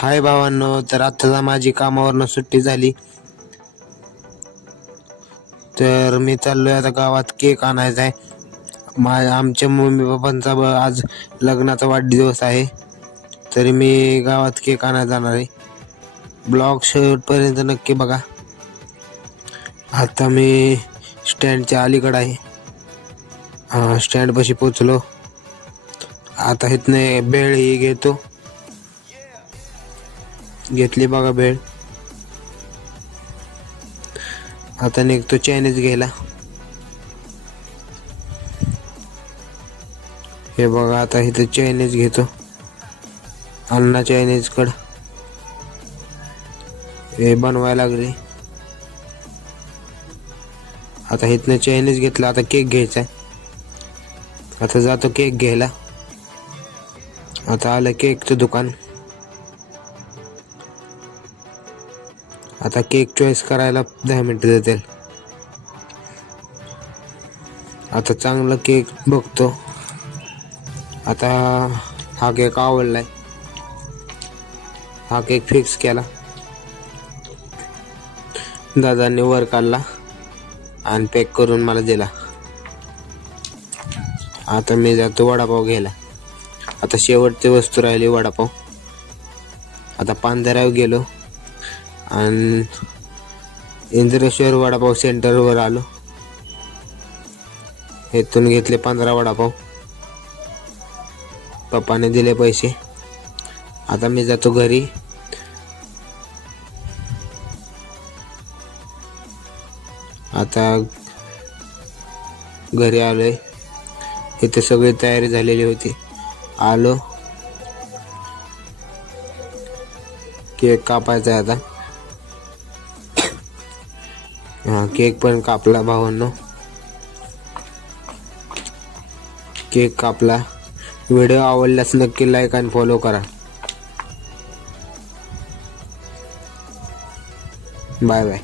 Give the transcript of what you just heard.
हाय भावांनो, तर आता माझी कामावरनं सुट्टी झाली, तर मी चाललोय आता गावात केक आणायचा आहे. आमच्या मम्मी पप्पांचा आज लग्नाचा वाढदिवस आहे, तरी मी गावात केक आणायला जाणार आहे. ब्लॉग शेवटपर्यंत नक्की बघा. आता मी स्टँडच्या अलीकडे आहे, स्टँडपाशी पोचलो. आता इथने भेळ ही घेतली बघा भेळ. आता निघतो चायनीज घ्यायला. हे बघा, आता इथं चायनीज घेतो. अण्णा चायनीज कड हे बनवायला लागले. आता इथनं चायनीज घेतला, आता केक घ्यायचा. आता जातो केक घ्यायला. आता आलं केकचं दुकान. आता केक चॉईस करायला 10 मिनिटं देतील. आता चांगलं केक बघतो. आता हा केक आवडलाय, हा केक फिक्स केला. दादांनी वर काढला आणि पॅक करून मला दिला. आता मी जातो वडापाव घ्यायला. आता शेवटची वस्तू राहिली वडापाव. आता पांढऱ्यावर गेलो आणि इंद्रेश्वर वडापाव सेंटरवर आलो. इथून घेतले 15 वडापाव. पप्पाने दिले पैसे. आता मी जातो घरी. आता घरी आलोय. इथे सगळी तयारी झालेली होती. आलो, केक कापायचा आहे आता. केक पण कापला भावांनो. केक कापला. व्हिडिओ आवडल्यास नक्की लाईक आणि फॉलो करा. Bye bye.